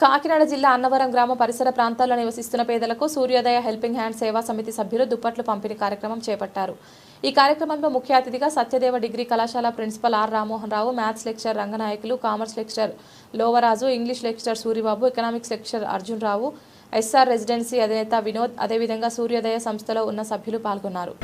కాకినాడ జిల్లా అన్నవరం గ్రామ పరిసర ప్రాంతాల్లో నివసిస్తున్న పేదలకు సూర్యోదయ హెల్పింగ్ హ్యాండ్ సేవా సమితి సభ్యులు దుప్పట్లు పంపిణీ కార్యక్రమం చేపట్టారు. ఈ కార్యక్రమంలో ముఖ్య అతిథిగా సత్యదేవ డిగ్రీ కళాశాల principal R Rammohan Rao, maths lecturer Ranganayakulu, commerce lecturer Lovaraju, English lecturer Suribabu, economics lecturer Arjun Rao, SR residency అధినేత వినోద్, అదేవిధంగా సూర్యోదయ సంస్థలో ఉన్న సభ్యులు పాల్గొన్నారు.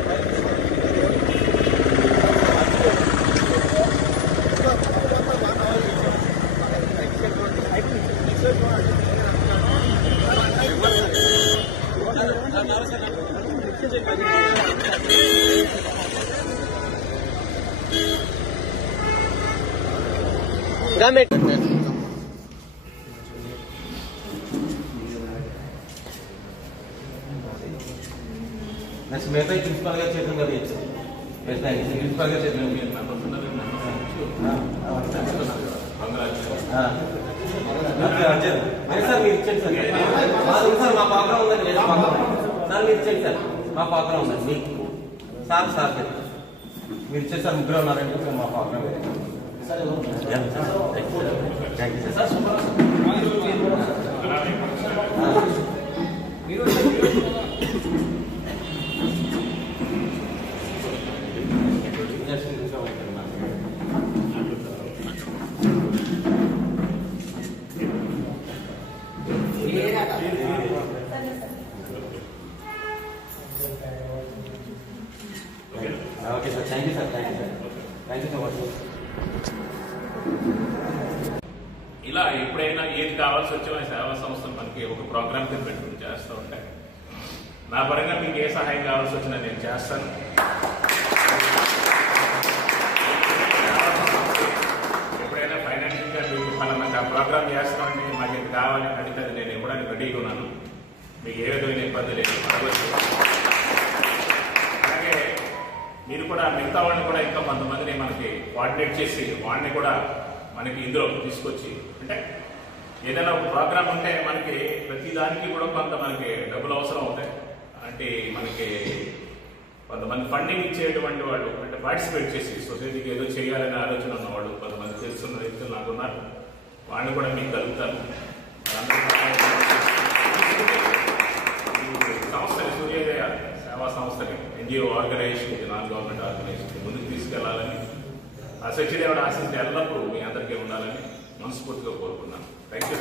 నెక్స్ట్ మిగతా ప్రిన్సిపల్ గారు చేద్దాం కదా ప్రిన్సిపల్ గారు చేద్దాం సార్ మీరు ఇచ్చేది సార్ మా పాత్ర ఉందండి సార్ మీరు ఇచ్చేది సార్ మా పాత్ర ఉందండి మీకు సార్ సార్ మీరు ఇచ్చేది సార్ ముగ్గురు ఉన్నారంటే మా పాత్ర okay sir thank you sir thank you so much. ఇలా ఎప్పుడైనా ఏది కావాల్సి వచ్చే సేవా సంస్థలు మనకి ఒక ప్రోగ్రామ్ కింద పెట్టుకుని చేస్తూ ఉంటాయి. నా పరంగా మీకు ఏ సహాయం కావాల్సి వచ్చినా నేను చేస్తాను. ఎప్పుడైనా ఫైనాన్షియల్గా మీకు ఫలానా ప్రోగ్రామ్ చేస్తామండి, మాకు ఇది కావాలి అడిగితే నేను ఇవ్వడానికి రెడీగా ఉన్నాను. మీకు ఏ విధమైన ఇబ్బంది లేదు. అలాగే మీరు కూడా మిగతా వాళ్ళని కూడా ఇంకా కొంతమందిని మనకి కోఆర్డినేట్ చేసి వాళ్ళని కూడా మనకి ఇందులో తీసుకొచ్చి, అంటే ఏదైనా ఒక ప్రోగ్రామ్ ఉంటే మనకి ప్రతి దానికి కూడా కొంత మనకి డబ్బులు అవసరం అవుతాయి. అంటే మనకి కొంతమంది ఫండింగ్ ఇచ్చేటువంటి వాళ్ళు, అంటే పార్టిసిపేట్ చేసి సొసైటీకి ఏదో చేయాలనే ఆలోచన ఉన్నవాళ్ళు కొంతమంది తెలుసున్న వ్యక్తులు నాకు ఉన్నారు. వాళ్ళని కూడా మీకు కలుగుతాను. సంస్థని సూర్యోదయ సేవా సంస్థని NGO organisation, non government organisation ముందుకు తీసుకెళ్లాలని, ఆ సత్యదేవుడు ఆశిస్తే ఎల్లప్పుడూ మీ అందరికీ ఉండాలని మనస్ఫూర్తిగా కోరుకున్నాను. Thank you.